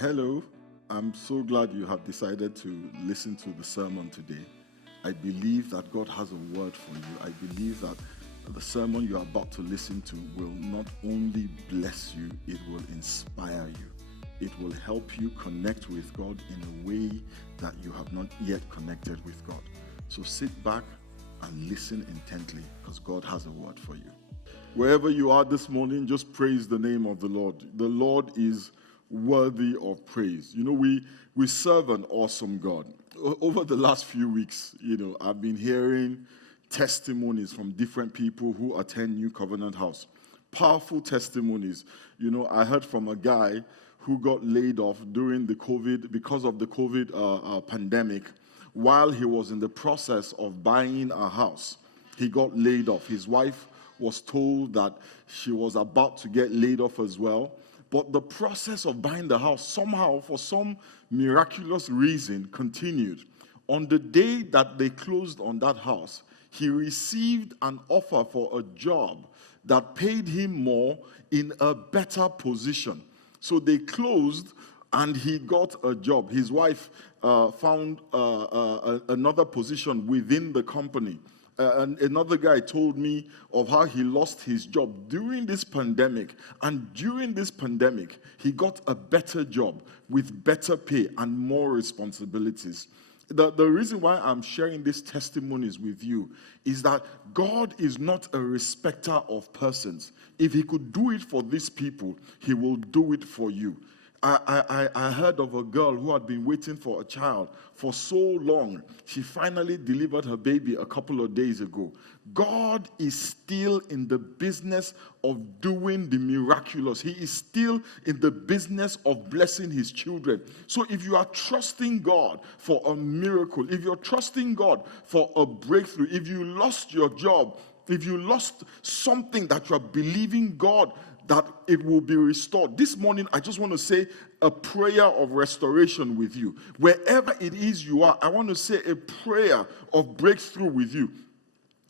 Hello, I'm so glad you have decided to listen to the sermon today. I believe that God has a word for you. I believe that the sermon you are about to listen to will not only bless you, it will inspire you. It will help you connect with God in a way that you have not yet connected with God. So sit back and listen intently because God has a word for you. Wherever you are this morning, just praise the name of the Lord. The Lord is worthy of praise. You know, we serve an awesome God. Over the last few weeks, I've been hearing testimonies from different people who attend New Covenant House. Powerful testimonies. I heard from a guy who got laid off during the COVID, because of the COVID pandemic, while he was in the process of buying a house. He got laid off. His wife was told that she was about to get laid off as well. But the process of buying the house somehow, for some miraculous reason, continued. On the day that they closed on that house, he received an offer for a job that paid him more in a better position. So they closed and he got a job. His wife found another position within the company. And another guy told me of how he lost his job during this pandemic. And during this pandemic, he got a better job with better pay and more responsibilities. The reason why I'm sharing these testimonies with you is that God is not a respecter of persons. If he could do it for these people, he will do it for you. I heard of a girl who had been waiting for a child for so long. She finally delivered her baby a couple of days ago. God is still in the business of doing the miraculous. He is still in the business of blessing his children. So if you are trusting God for a miracle, if you're trusting God for a breakthrough, if you lost your job, if you lost something that you're believing God that it will be restored. This morning, I just want to say a prayer of restoration with you. Wherever it is you are, I want to say a prayer of breakthrough with you.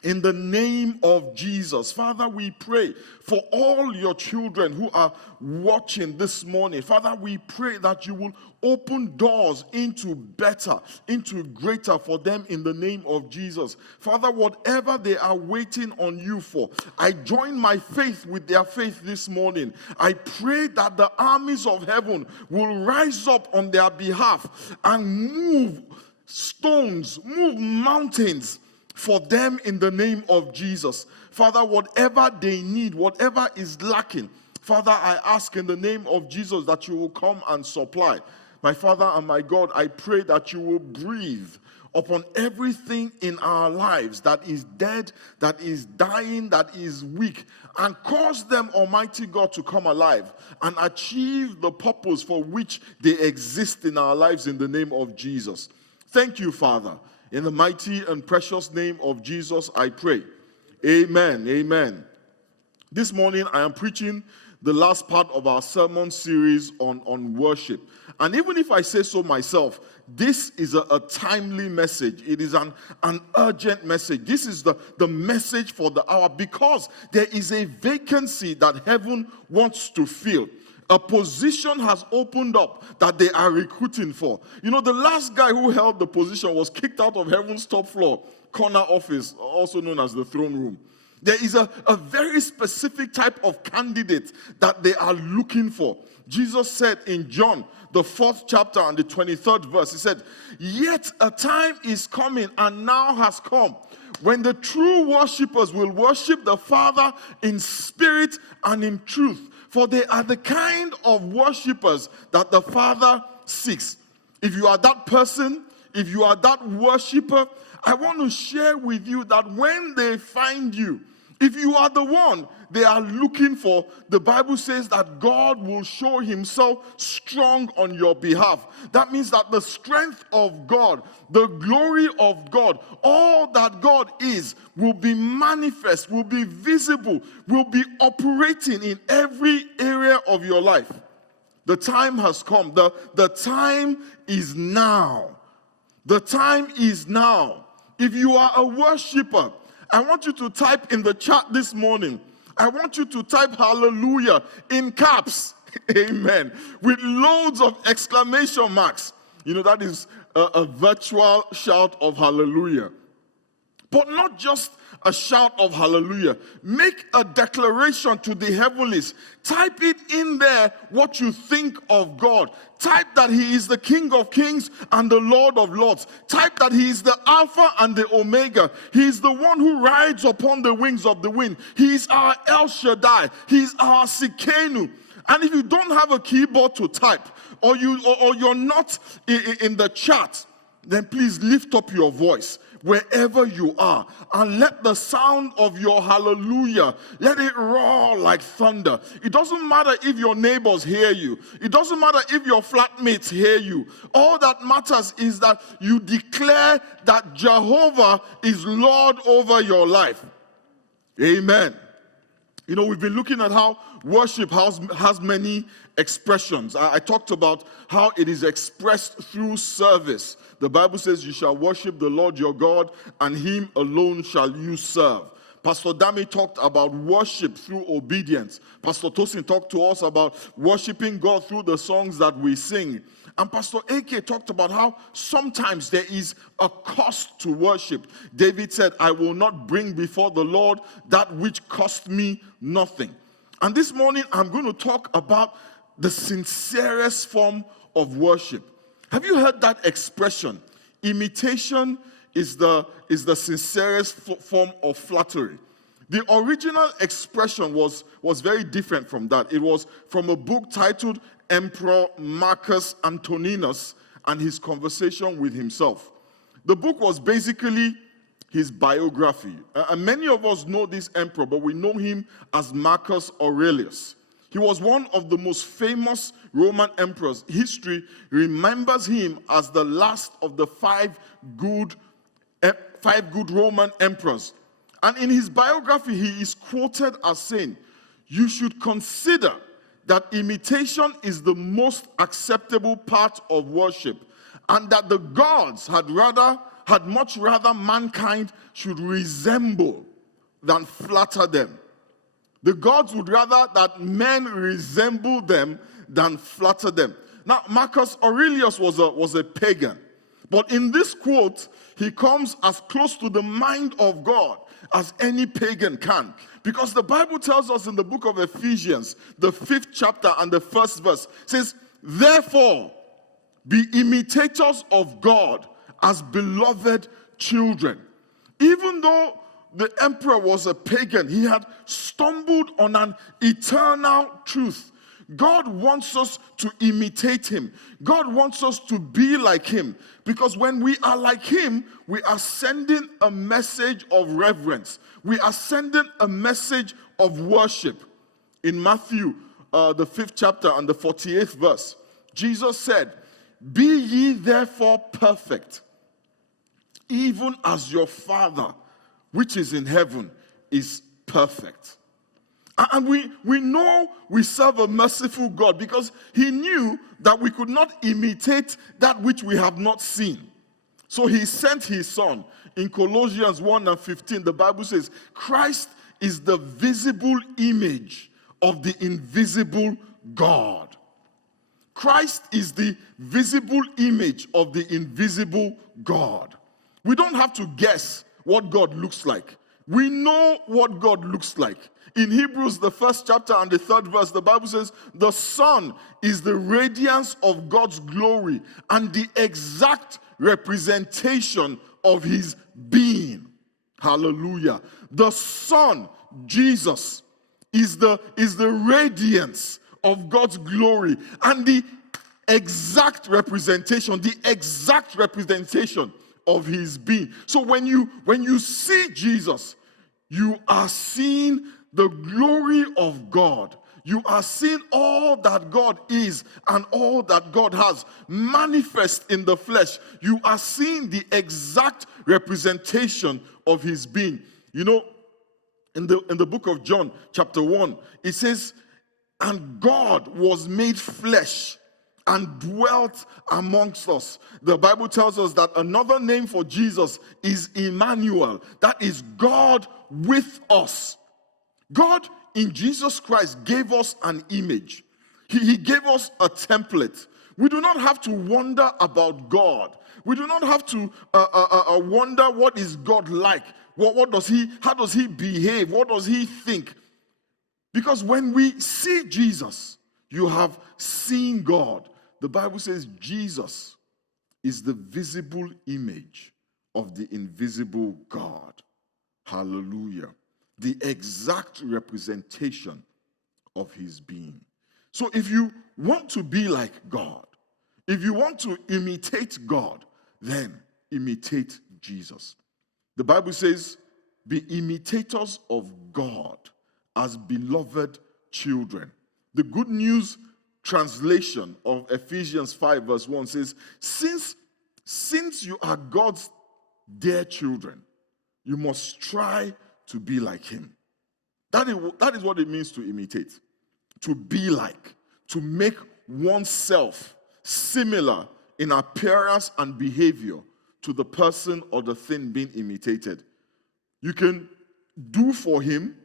In the name of Jesus, Father, we pray for all your children who are watching this morning. Father, we pray that you will open doors into better, into greater for them in the name of Jesus. Father, whatever they are waiting on you for, I join my faith with their faith this morning. I pray that the armies of heaven will rise up on their behalf and move stones, move mountains for them in the name of Jesus. Father, whatever they need, whatever is lacking, Father, I ask in the name of Jesus that you will come and supply. My Father and my God, I pray that you will breathe upon everything in our lives that is dead, that is dying, that is weak, and cause them, Almighty God, to come alive and achieve the purpose for which they exist in our lives in the name of Jesus. Thank you, Father. In the mighty and precious name of Jesus, I pray. Amen. Amen. This morning, I am preaching the last part of our sermon series on worship. And even if I say so myself, this is a timely message. It is an urgent message. This is the message for the hour because there is a vacancy that heaven wants to fill. A position has opened up that they are recruiting for. The last guy who held the position was kicked out of heaven's top floor, corner office, also known as the throne room. There is a very specific type of candidate that they are looking for. Jesus said in John, the 4th chapter and the 23rd verse, he said, "Yet a time is coming and now has come when the true worshipers will worship the Father in spirit and in truth. For they are the kind of worshipers that the Father seeks." If you are that person, if you are that worshiper, I want to share with you that when they find you, if you are the one they are looking for, the Bible says that God will show himself strong on your behalf. That means that the strength of God, the glory of God, all that God is will be manifest, will be visible, will be operating in every area of your life. The time has come. The time is now. The time is now. If you are a worshiper, I want you to type in the chat this morning. I want you to type hallelujah in caps. Amen. With loads of exclamation marks. That is a virtual shout of hallelujah. But not just a shout of hallelujah. Make a declaration to the heavenlies. Type it in there what you think of God. Type that he is the King of Kings and the Lord of Lords. Type that he is the Alpha and the Omega. He is the one who rides upon the wings of the wind. He is our El Shaddai. He is our Sikenu. And if you don't have a keyboard to type, or you're not in the chat, then please lift up your voice wherever you are, and let the sound of your hallelujah, let it roar like thunder. It doesn't matter if your neighbors hear you. It doesn't matter if your flatmates hear you. All that matters is that you declare that Jehovah is Lord over your life. Amen. We've been looking at how worship has many expressions. I talked about how it is expressed through service. The Bible says you shall worship the Lord your God, and him alone shall you serve. Pastor Dami talked about worship through obedience. Pastor Tosin talked to us about worshiping God through the songs that we sing. And Pastor AK talked about how sometimes there is a cost to worship. David said, I will not bring before the Lord that which cost me nothing. And this morning, I'm going to talk about the sincerest form of worship. Have you heard that expression? Imitation is the sincerest form of flattery. The original expression was very different from that. It was from a book titled Emperor Marcus Antoninus and his conversation with himself. The book was basically his biography. And many of us know this emperor, but we know him as Marcus Aurelius. He was one of the most famous Roman emperors. History remembers him as the last of the five good Roman emperors. And in his biography, he is quoted as saying, you should consider that imitation is the most acceptable part of worship, and that the gods had much rather mankind should resemble than flatter them. The gods would rather that men resemble them than flatter them. Now, Marcus Aurelius was a pagan. But in this quote, he comes as close to the mind of God as any pagan can. Because the Bible tells us in the book of Ephesians, the 5th chapter and the 1st verse, says, therefore, be imitators of God as beloved children. Even though the emperor was a pagan, he had stumbled on an eternal truth. God wants us to imitate him. God wants us to be like him. Because when we are like him, we are sending a message of reverence. We are sending a message of worship. In Matthew, the 5th chapter and the 48th verse, Jesus said, be ye therefore perfect, even as your Father, which is in heaven, is perfect. And we know we serve a merciful God because he knew that we could not imitate that which we have not seen. So he sent his son. In Colossians 1:15, the Bible says, Christ is the visible image of the invisible God. Christ is the visible image of the invisible God. We don't have to guess what God looks like. We know what God looks like. In Hebrews, the 1st chapter and the 3rd verse, the Bible says, the Son is the radiance of God's glory and the exact representation of his being. Hallelujah. The Son, Jesus, is the radiance of God's glory and the exact representation of his being. So when you see Jesus, you are seeing the glory of God. You are seeing all that God is and all that God has manifest in the flesh. You are seeing the exact representation of his being. You know, in the book of John, chapter 1, it says, and God was made flesh and dwelt amongst us. The Bible tells us that another name for Jesus is Emmanuel. That is God with us. God in Jesus Christ gave us an image. He gave us a template. We do not have to wonder about God. We do not have to wonder what is God like. How does he behave? What does he think? Because when we see Jesus, you have seen God. The Bible says Jesus is the visible image of the invisible God. Hallelujah. The exact representation of his being. So if you want to be like God, if you want to imitate God, then imitate Jesus. The Bible says, be imitators of God as beloved children. The Good News translation of Ephesians 5 verse 1 says, since you are God's dear children, you must try to be like him. That is what it means to imitate. To be like, to make oneself similar in appearance and behavior to the person or the thing being imitated. You can do for him,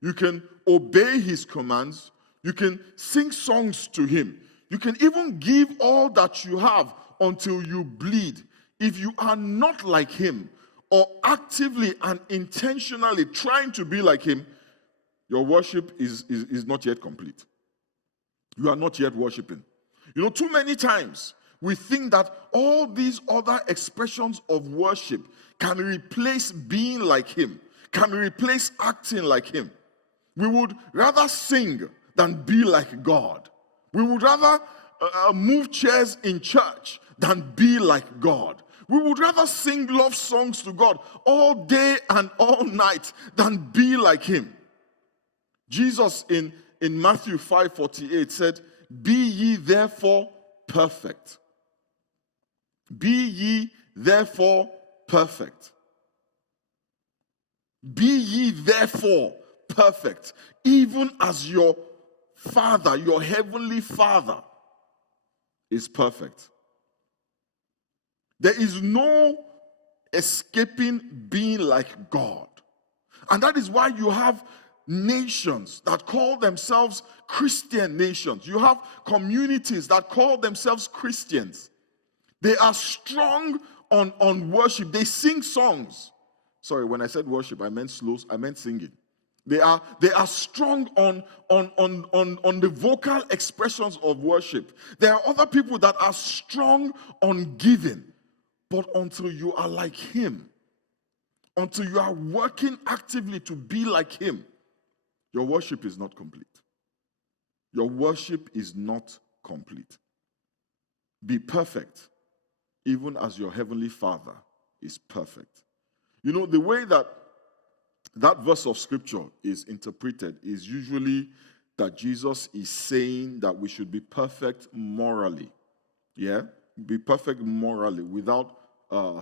you can obey his commands, you can sing songs to him, you can even give all that you have until you bleed. If you are not like him or actively and intentionally trying to be like him, your worship is not yet complete. You are not yet worshiping. You know, too many times we think that all these other expressions of worship can replace being like him, can replace acting like him. We would rather sing than be like God. We would rather move chairs in church than be like God. We would rather sing love songs to God all day and all night than be like him. Jesus in Matthew 5:48 said, be ye therefore perfect. Be ye therefore perfect. Be ye therefore perfect, even as your Father, your heavenly Father, is perfect. There is no escaping being like God. And that is why you have nations that call themselves Christian nations. You have communities that call themselves Christians. They are strong on worship. They sing songs. Sorry, when I said worship, I meant singing. They are strong on the vocal expressions of worship. There are other people that are strong on giving. But until you are like him, until you are working actively to be like him, your worship is not complete. Your worship is not complete. Be perfect, even as your heavenly Father is perfect. You know, the way that verse of scripture is interpreted is usually that Jesus is saying that we should be perfect morally. Yeah? Be perfect morally without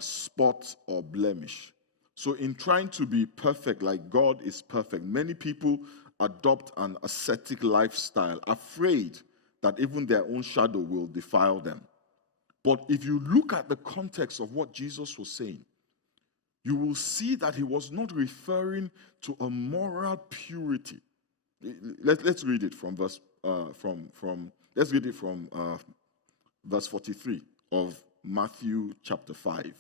spot or blemish. So in trying to be perfect like God is perfect, many people adopt an ascetic lifestyle, afraid that even their own shadow will defile them. But if you look at the context of what Jesus was saying, you will see that he was not referring to a moral purity. Let's read it from verse verse 43 of Matthew chapter 5.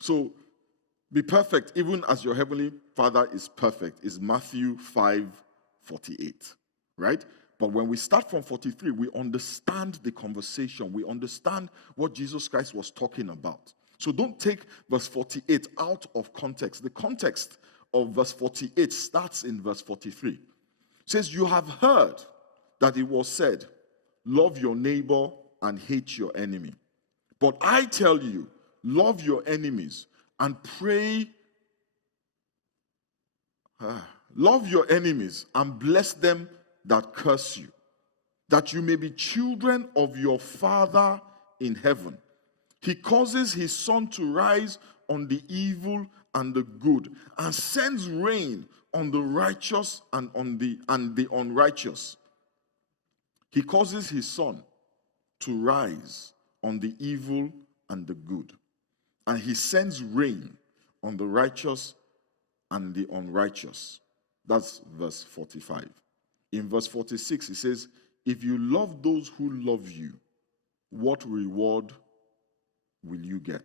So, be perfect even as your heavenly Father is perfect is Matthew 5:48, right? But when we start from 43, we understand the conversation. We understand what Jesus Christ was talking about. So don't take verse 48 out of context. The context of verse 48 starts in verse 43. It says, you have heard that it was said, love your neighbor and hate your enemy. But I tell you, love your enemies and pray. Love your enemies and bless them that curse you, that you may be children of your Father in heaven. He causes his sun to rise on the evil and the good, and sends rain on the righteous and the unrighteous. He causes his sun to rise on the evil and the good, and he sends rain on the righteous and the unrighteous. That's verse 45. In verse 46, it says, if you love those who love you, what reward will you get?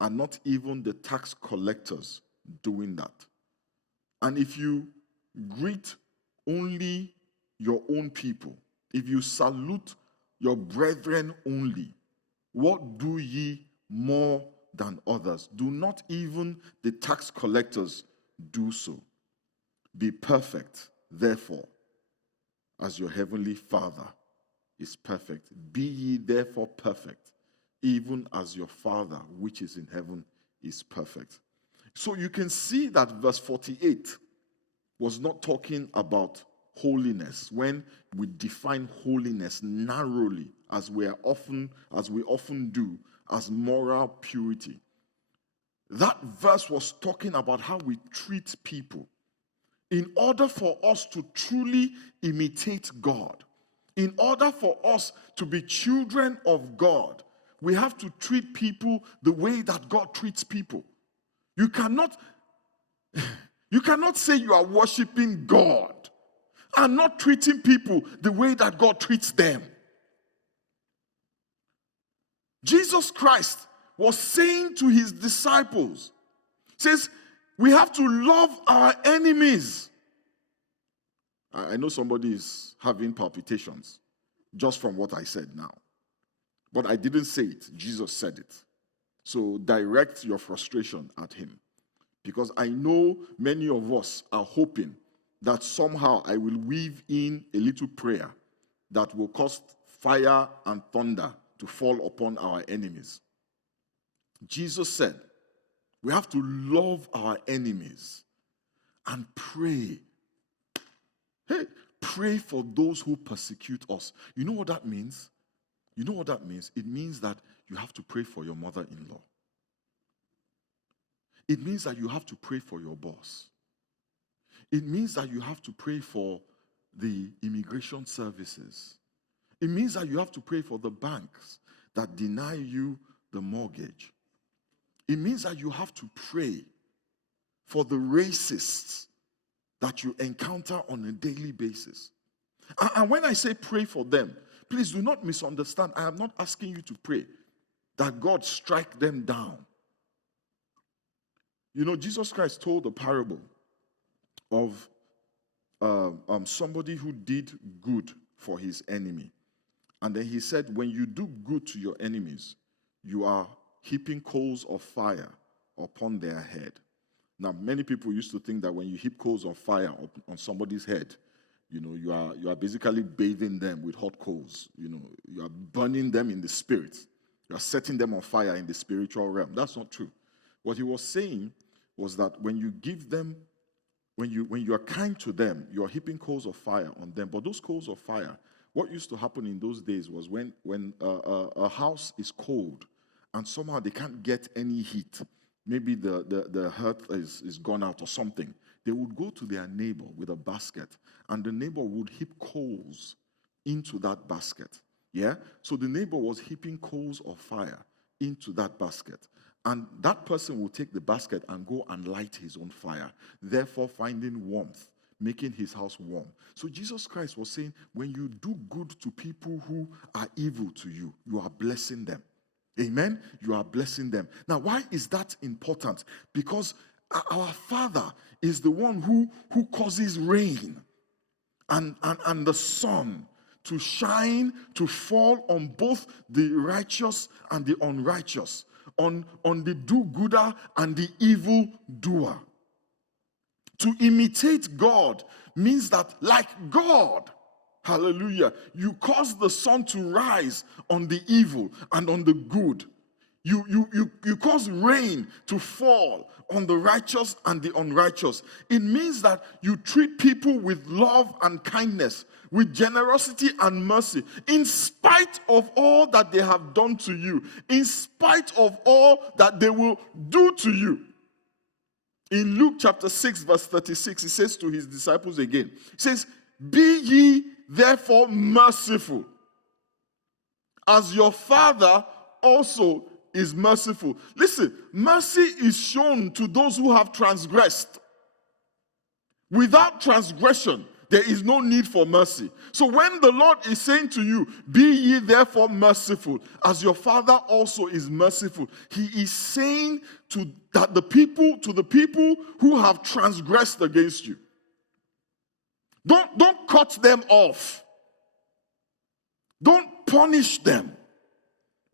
Are not even the tax collectors doing that? And if you greet only your own people, if you salute your brethren only, what do ye more than others? Do not even the tax collectors do so? Be perfect, therefore, as your heavenly Father is perfect. Be ye therefore perfect, even as your Father which is in heaven is perfect. So you can see that verse 48 was not talking about holiness when we define holiness narrowly as we often do as moral purity. That verse was talking about how we treat people. In order for us to truly imitate God, in order for us to be children of God, we have to treat people the way that God treats people. You cannot say you are worshiping God and not treating people the way that God treats them. Jesus Christ was saying to his disciples, says, we have to love our enemies. I know somebody is having palpitations just from what I said now. But I didn't say it. Jesus said it. So direct your frustration at him. Because I know many of us are hoping that somehow I will weave in a little prayer that will cause fire and thunder to fall upon our enemies. Jesus said, we have to love our enemies and pray. Hey, pray for those who persecute us. You know what that means? You know what that means? It means that you have to pray for your mother-in-law. It means that you have to pray for your boss. It means that you have to pray for the immigration services. It means that you have to pray for the banks that deny you the mortgage. It means that you have to pray for the racists that you encounter on a daily basis. And when I say pray for them, please do not misunderstand. I am not asking you to pray that God strike them down. You know, Jesus Christ told a parable of somebody who did good for his enemy. And then he said, when you do good to your enemies, you are heaping coals of fire upon their head. Now, many people used to think that when you heap coals of fire on somebody's head, you know, you are basically bathing them with hot coals. You know, you are burning them in the spirit. You are setting them on fire in the spiritual realm. That's not true. What he was saying was that when you give them, when you are kind to them, you are heaping coals of fire on them. But those coals of fire, what used to happen in those days was when a house is cold and somehow they can't get any heat, maybe the hearth is gone out or something, they would go to their neighbor with a basket, and the neighbor would heap coals into that basket. Yeah? So the neighbor was heaping coals of fire into that basket. And that person will take the basket and go and light his own fire, therefore finding warmth, making his house warm. So Jesus Christ was saying, when you do good to people who are evil to you, you are blessing them. Amen? You are blessing them. Now, why is that important? Because our Father is the one who causes rain and the sun to shine, to fall on both the righteous and the unrighteous, on the do-gooder and the evil-doer. To imitate God means that, like God, hallelujah, you cause the sun to rise on the evil and on the good. You cause rain to fall on the righteous and the unrighteous. It means that you treat people with love and kindness, with generosity and mercy, in spite of all that they have done to you, in spite of all that they will do to you. In Luke chapter 6, verse 36, he says to his disciples again, he says, be ye therefore merciful, as your Father also is merciful. Listen, mercy is shown to those who have transgressed. Without transgression, there is no need for mercy. So when the Lord is saying to you, be ye therefore merciful, as your Father also is merciful, he is saying to the people who have transgressed against you, don't cut them off. Don't punish them.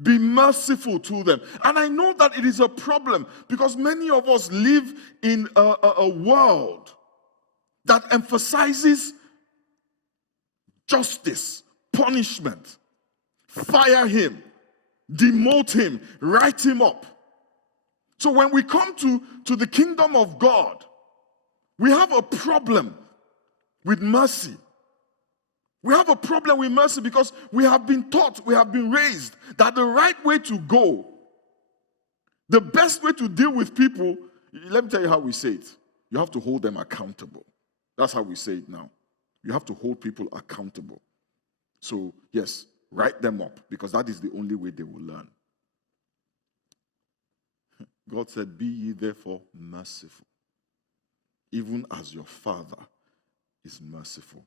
Be merciful to them. And I know that it is a problem because many of us live in a world that emphasizes justice, punishment. Fire him, demote him, write him up. So when we come to the kingdom of God, we have a problem with mercy. We have a problem with mercy because we have been taught, we have been raised that the right way to go, the best way to deal with people, let me tell you how we say it. You have to hold them accountable. That's how we say it now. You have to hold people accountable. So, yes, write them up because that is the only way they will learn. God said, be ye therefore merciful, even as your Father is merciful.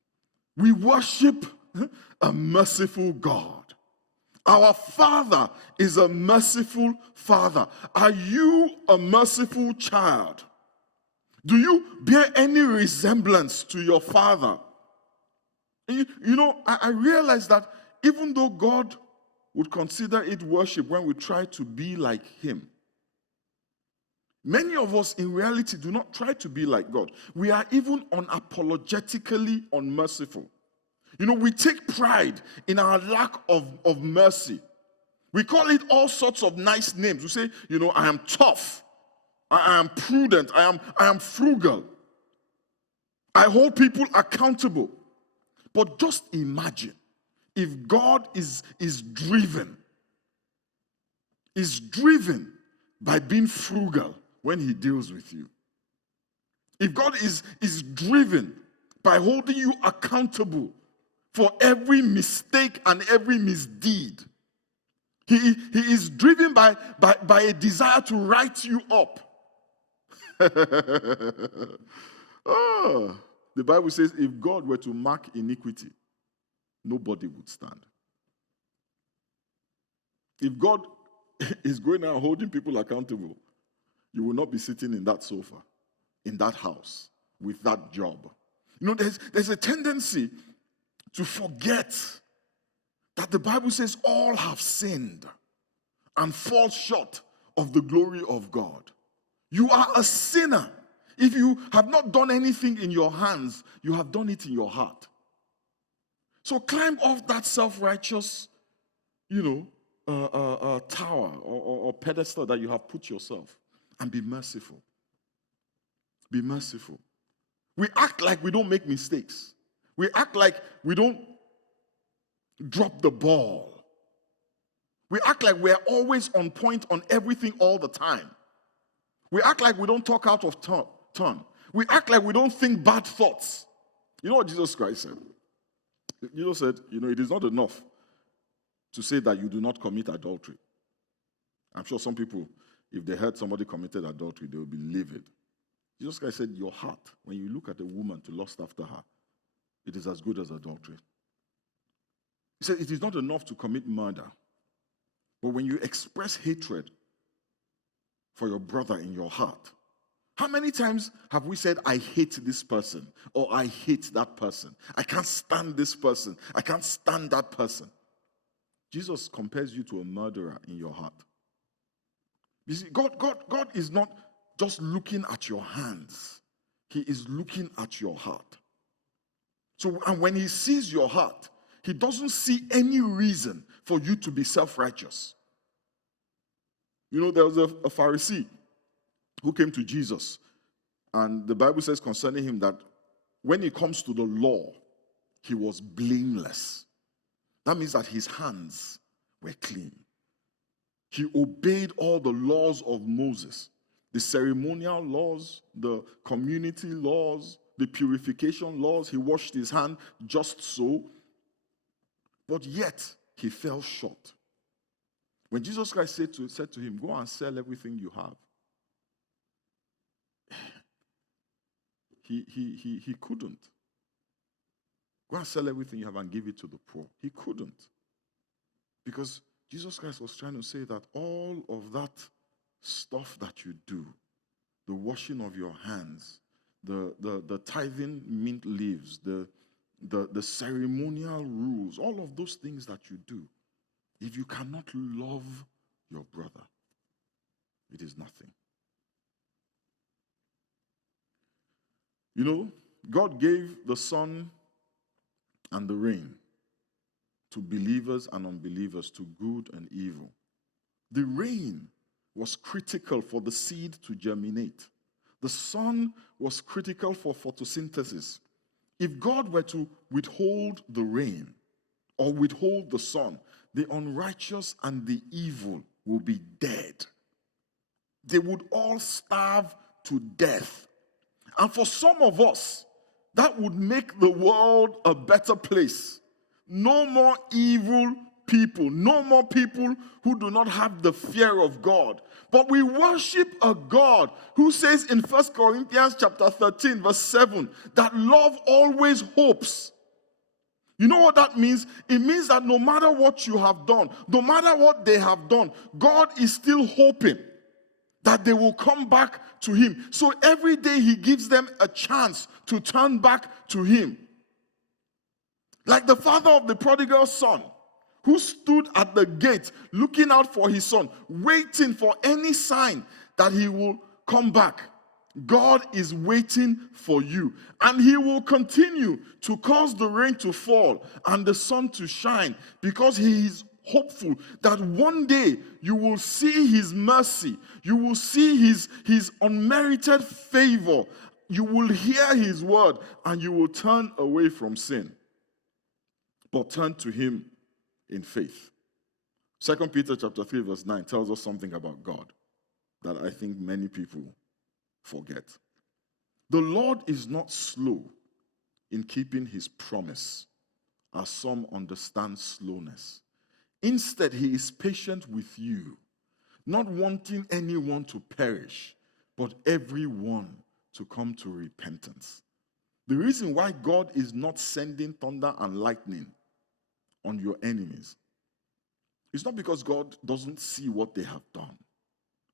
We worship a merciful God. Our Father is a merciful Father. Are you a merciful child? Do you bear any resemblance to your Father? You know, I realize that even though God would consider it worship when we try to be like him, many of us in reality do not try to be like God. We are even unapologetically unmerciful. You know, we take pride in our lack of mercy. We call it all sorts of nice names. We say, you know, I am tough. I am prudent. I am frugal. I hold people accountable. But just imagine if God is driven by being frugal when he deals with you. If God is driven by holding you accountable for every mistake and every misdeed. He is driven by a desire to write you up. Oh, the Bible says if God were to mark iniquity, nobody would stand. If God is going out holding people accountable, you will not be sitting in that sofa, in that house, with that job. You know, there's a tendency to forget that the Bible says all have sinned and fall short of the glory of God. You are a sinner. If you have not done anything in your hands, you have done it in your heart. So climb off that self-righteous, tower or pedestal that you have put yourself and be merciful. Be merciful. We act like we don't make mistakes. We act like we don't drop the ball. We act like we're always on point on everything all the time. We act like we don't talk out of turn. We act like we don't think bad thoughts. You know what Jesus Christ said? Jesus said, it is not enough to say that you do not commit adultery. I'm sure some people, if they heard somebody committed adultery, they would be livid. Jesus Christ said, your heart, when you look at a woman to lust after her, it is as good as adultery. He said, it is not enough to commit murder. But when you express hatred for your brother in your heart, how many times have we said, I hate this person, or I hate that person? I can't stand this person. I can't stand that person. Jesus compares you to a murderer in your heart. You see, God is not just looking at your hands. He is looking at your heart. So, and when he sees your heart, he doesn't see any reason for you to be self-righteous. You know, there was a Pharisee who came to Jesus, and the Bible says concerning him that when it comes to the law, he was blameless. That means that his hands were clean. He obeyed all the laws of Moses, the ceremonial laws, the community laws, the purification laws. He washed his hand just so, but yet he fell short. When Jesus Christ said to him, go and sell everything you have, he couldn't. Go and sell everything you have and give it to the poor. He couldn't. Because Jesus Christ was trying to say that all of that stuff that you do, the washing of your hands, the tithing mint leaves, the ceremonial rules, all of those things that you do, if you cannot love your brother, it is nothing. You know, God gave the sun and the rain to believers and unbelievers, to good and evil. The rain was critical for the seed to germinate. The sun was critical for photosynthesis. If God were to withhold the rain or withhold the sun, the unrighteous and the evil will be dead. They would all starve to death. And for some of us, that would make the world a better place. No more evil people, no more people who do not have the fear of God. But we worship a God who says in 1 Corinthians chapter 13, verse 7, that love always hopes. You know what that means? It means that no matter what you have done, no matter what they have done, God is still hoping that they will come back to him. So every day he gives them a chance to turn back to him. Like the father of the prodigal son, who stood at the gate looking out for his son, waiting for any sign that he will come back. God is waiting for you, and he will continue to cause the rain to fall and the sun to shine, because he is hopeful that one day you will see his mercy, you will see his unmerited favor, you will hear his word, and you will turn away from sin, but turn to him in faith. 2 Peter chapter 3 verse 9 tells us something about God that I think many people forget. The Lord is not slow in keeping his promise, as some understand slowness. Instead, he is patient with you, not wanting anyone to perish, but everyone to come to repentance. The reason why God is not sending thunder and lightning on your enemies, it's not because God doesn't see what they have done.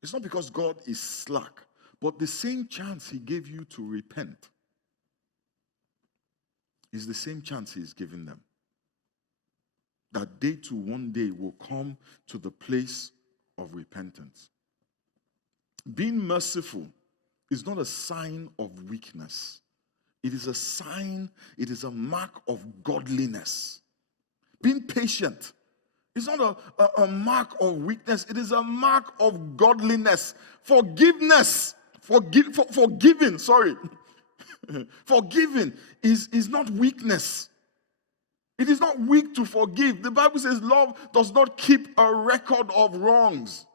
It's not because God is slack, but the same chance he gave you to repent is the same chance he is giving them. That they too one day will come to the place of repentance. Being merciful is not a sign of weakness. It is a sign, it is a mark of godliness. Being patient is not a mark of weakness. It is a mark of godliness. Forgiving, Forgiving is not weakness. It is not weak to forgive. The Bible says love does not keep a record of wrongs.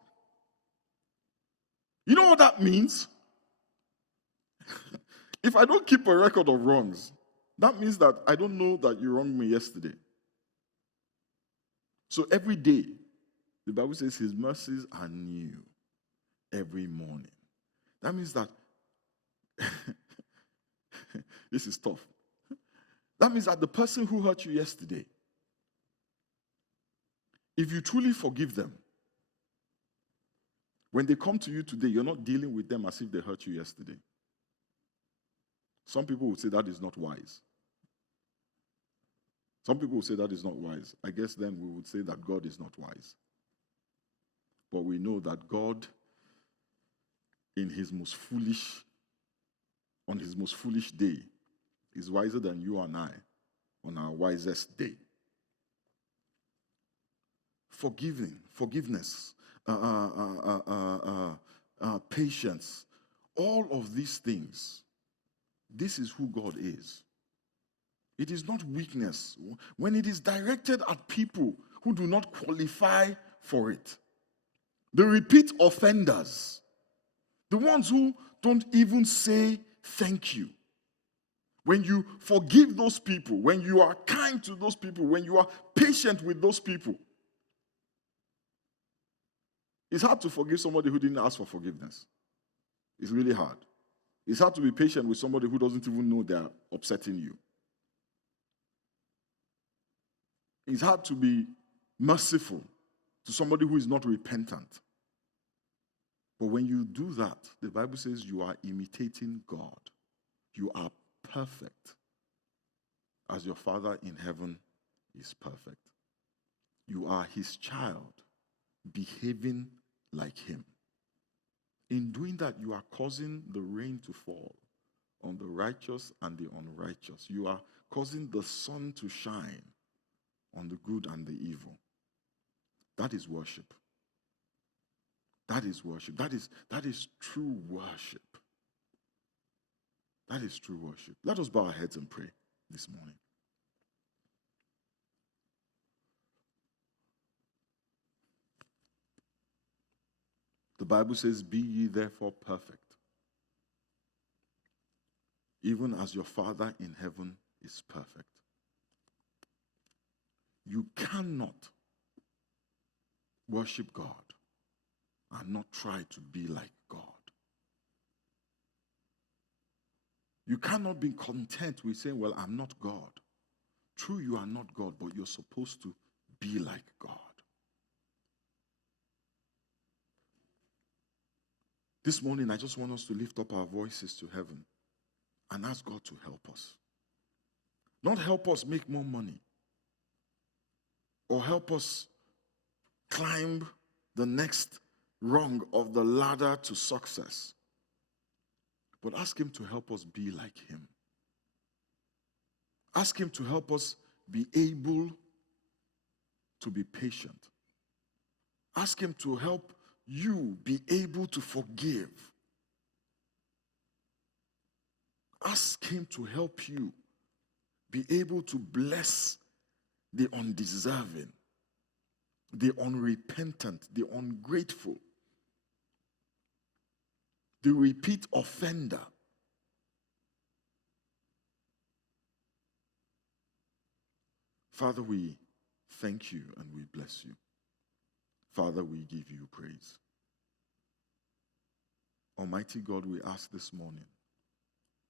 You know what that means? If I don't keep a record of wrongs, that means that I don't know that you wronged me yesterday. So every day, the Bible says his mercies are new every morning. That means that this is tough. That means that the person who hurt you yesterday, if you truly forgive them, when they come to you today, you're not dealing with them as if they hurt you yesterday. Some people would say that is not wise. Some people would say that is not wise. I guess then we would say that God is not wise. But we know that God, on his most foolish day, is wiser than you and I on our wisest day. Forgiveness, patience, all of these things, this is who God is. It is not weakness when it is directed at people who do not qualify for it. The repeat offenders, the ones who don't even say thank you. When you forgive those people, when you are kind to those people, when you are patient with those people, it's hard to forgive somebody who didn't ask for forgiveness. It's really hard. It's hard to be patient with somebody who doesn't even know they're upsetting you. It's hard to be merciful to somebody who is not repentant. But when you do that, the Bible says you are imitating God. You are perfect as your Father in heaven is perfect. You are his child, behaving like him. In doing that, you are causing the rain to fall on the righteous and the unrighteous. You are causing the sun to shine on the good and the evil. That is worship. That is worship. That is true worship. That is true worship. Let us bow our heads and pray this morning. The Bible says, "Be ye therefore perfect, even as your Father in heaven is perfect." You cannot worship God and not try to be like God. You cannot be content with saying, "Well, I'm not God." True, you are not God, but you're supposed to be like God. This morning, I just want us to lift up our voices to heaven and ask God to help us. Not help us make more money or help us climb the next rung of the ladder to success, but ask him to help us be like him. Ask him to help us be able to be patient. Ask him to help you be able to forgive. Ask him to help you be able to bless the undeserving, the unrepentant, the ungrateful, the repeat offender. Father, we thank you and we bless you. Father, we give you praise. Almighty God, we ask this morning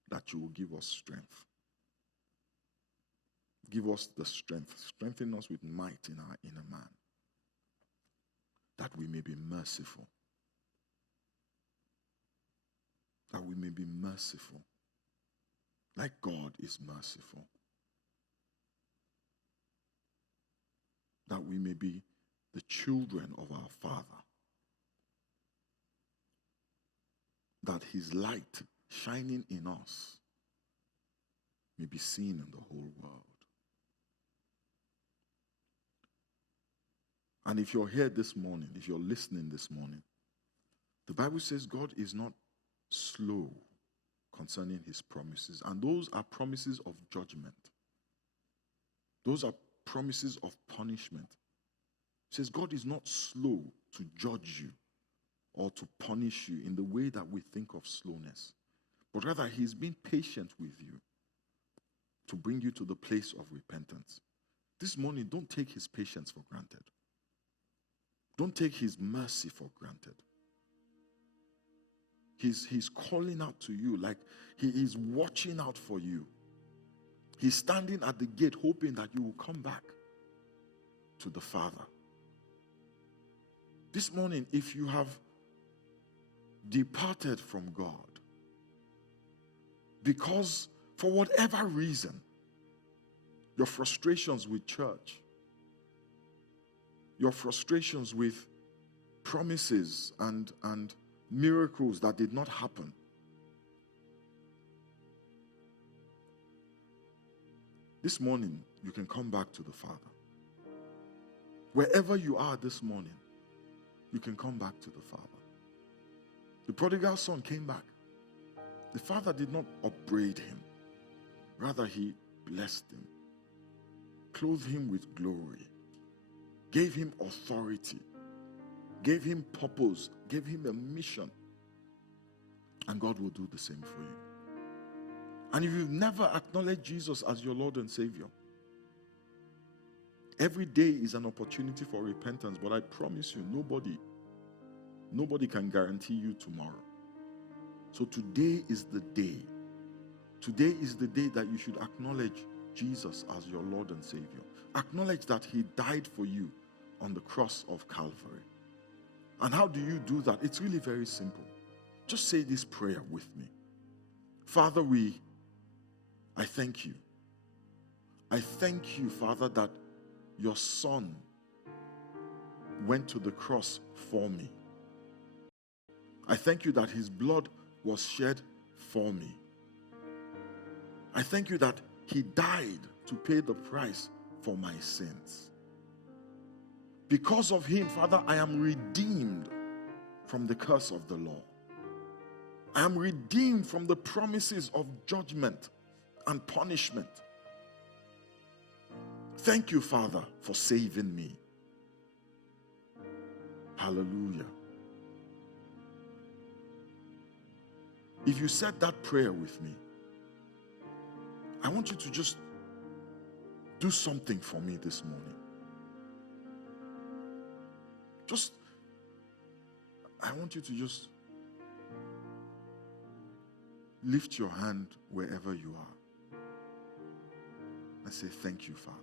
that you will give us strength. Give us the strength. Strengthen us with might in our inner man, that we may be merciful. That we may be merciful, like God is merciful. That we may be the children of our Father. That his light shining in us may be seen in the whole world. And if you're here this morning, if you're listening this morning, the Bible says God is not slow concerning his promises. And those are promises of judgment. Those are promises of punishment. It says God is not slow to judge you or to punish you in the way that we think of slowness, but rather he's been patient with you to bring you to the place of repentance. This morning, don't take his patience for granted. Don't take his mercy for granted. He's calling out to you like he is watching out for you. He's standing at the gate hoping that you will come back to the Father. This morning, if you have departed from God because for whatever reason, your frustrations with church, your frustrations with promises and miracles that did not happen, this morning you can come back to the Father. Wherever you are this morning, you can come back to the Father. The prodigal son came back. The Father did not upbraid him. Rather, he blessed him, clothed him with glory, gave him authority, gave him purpose, gave him a mission. And God will do the same for you. And if you've never acknowledged Jesus as your Lord and Savior, every day is an opportunity for repentance, but I promise you, nobody can guarantee you tomorrow. So today is the day. Today is the day that you should acknowledge Jesus as your Lord and Savior. Acknowledge that he died for you on the cross of Calvary. And how do you do that? It's really very simple. Just say this prayer with me. Father, I thank you. I thank you, Father, that your Son went to the cross for me. I thank you that his blood was shed for me. I thank you that he died to pay the price for my sins. Because of him, Father, I am redeemed from the curse of the law. I am redeemed from the promises of judgment and punishment. Thank you, Father, for saving me. Hallelujah. If you said that prayer with me, I want you to just do something for me this morning. I want you to just lift your hand wherever you are and say, thank you, Father.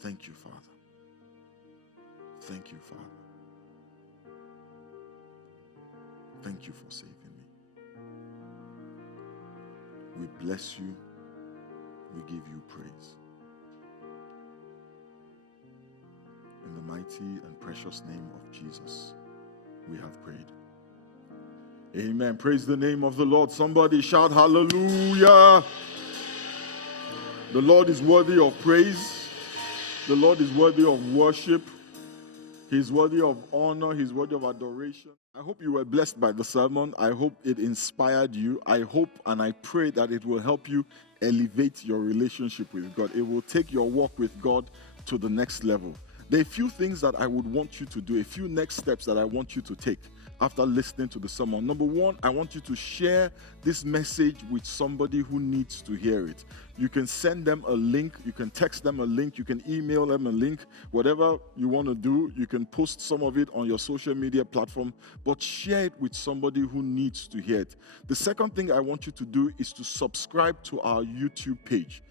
Thank you, Father. Thank you, Father. Thank you for saving me. We bless you. We give you praise. In the mighty and precious name of Jesus, we have prayed. Amen. Praise the name of the Lord. Somebody shout hallelujah. The Lord is worthy of praise. The Lord is worthy of worship. He's worthy of honor. He's worthy of adoration. I hope you were blessed by the sermon. I hope it inspired you. I hope and I pray that it will help you elevate your relationship with God. It will take your walk with God to the next level. There are a few things that I would want you to do, a few next steps that I want you to take after listening to the sermon. Number one, I want you to share this message with somebody who needs to hear it. You can send them a link, you can text them a link, you can email them a link, whatever you want to do. You can post some of it on your social media platform, but share it with somebody who needs to hear it. The second thing I want you to do is to subscribe to our YouTube page.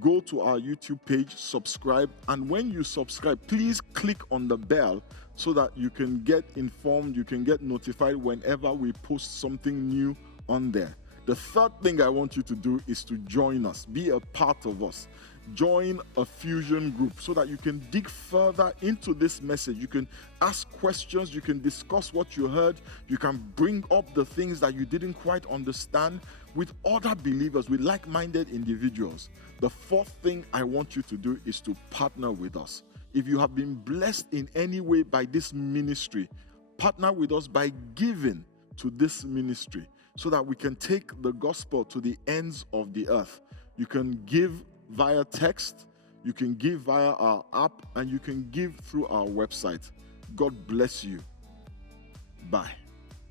Go to our YouTube page, subscribe, and when you subscribe, please click on the bell so that you can get informed, you can get notified whenever we post something new on there. The third thing I want you to do is to join us, be a part of us. Join a fusion group so that you can dig further into this message. You can ask questions, you can discuss what you heard, you can bring up the things that you didn't quite understand with other believers, with like-minded individuals. The fourth thing I want you to do is to partner with us. If you have been blessed in any way by this ministry, partner with us by giving to this ministry so that we can take the gospel to the ends of the earth. You can give via text, you can give via our app, and you can give through our website. God bless you. Bye.